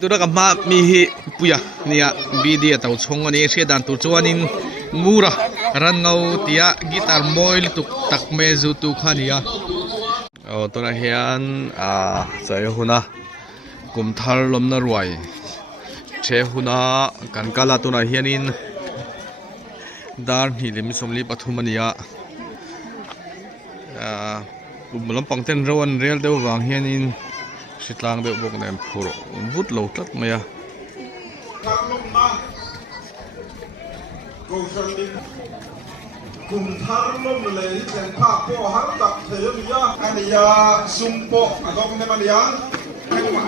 ตัวนักมามีฮิปุยเนี่ยบีดีตัวชงอันนี้เชื่อดันตัวจวนนินงูระรันเงาเตียกีตาร์มอยตุกตักเมจูตุขันเนี่ยตัวนั้นเฮียนใจหุ่นกุมทาร์ลมนรวยเชหุ่นกันกาลาตัวนั้นเฮียนินดาร์ฮิลิมิสมลีปัทุมันเนี่ยกุมลำปังเต้นรวนเรียลเดววางเฮียนินสิตลางเดือบกเนี่ยพูดวุฒิโลตัดไหมอะกุมทาร์ลมเลยที่เป็นภาพพ่อฮัตตักเทียมยาอันนี้ยาซุมโปอะก็เป็นมันยาให้ดูมา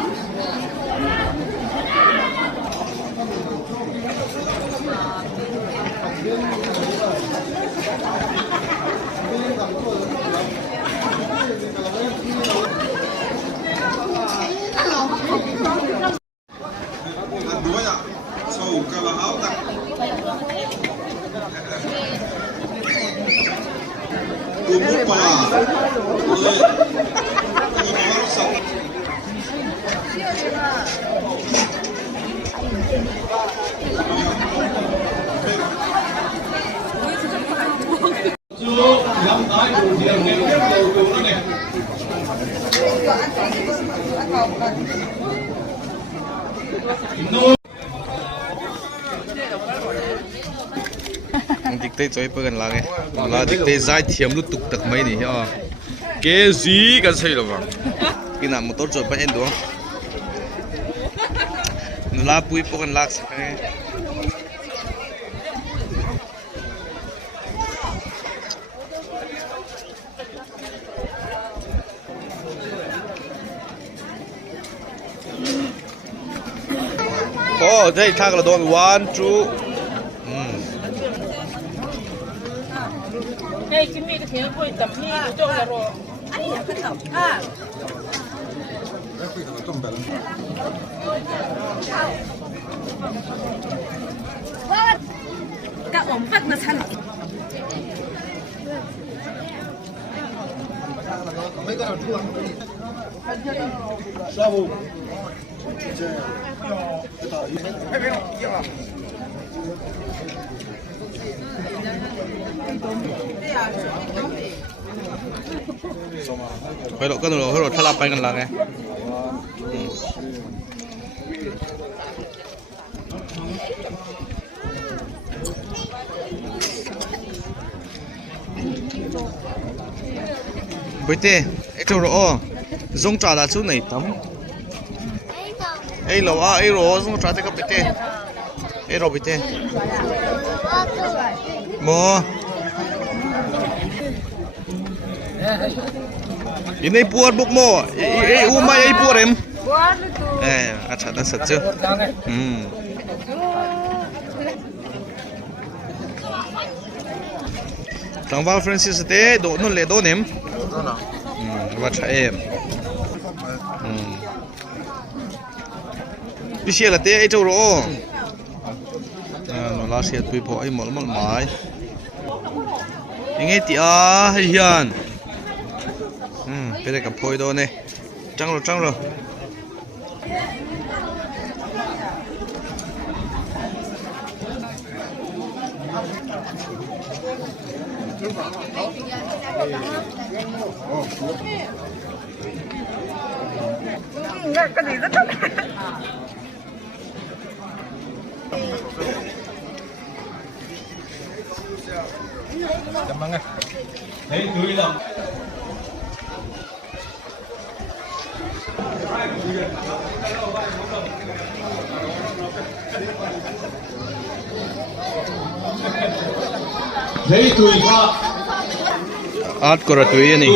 ดิกเตอร์จอยเปิดกันละไงละดิกเตอร์ใจเทียมลุตุกตักไม่นี่ฮะเกจีกันใช่หรอวะกินน้ำมอเตอร์จอยไปเอ็นดูนลาปุยปกันลักสักไงโอ้ได้ท่ากระโดด one two Hey, give me the thing. Put it up. Me, the dog. Ay, I can help. Ah. What? Các ông phát nó thân. Mấy cái nào chua? Sao bu? Hơi độ cân rồi thắt lặp bay gần là nghe bây tê ấy trâu rõ giống trà là chỗ này tắm ấy lẩu ấy rồi giống trà thì có bây tê ấy rồi bây tê mò ini puan buk mo, umay ay puan acha dah saja. Tangval Francis te do non le do nem. Baca em. Bisi la te ay jauh ro. No last year tui po ay mal mai. Ingat ya hian. Bây giờ cầm phôi đôi này trăng rồi Cái gì rất tốt. Cảm ơn. Thấy tươi lắm. Art kora tu ini.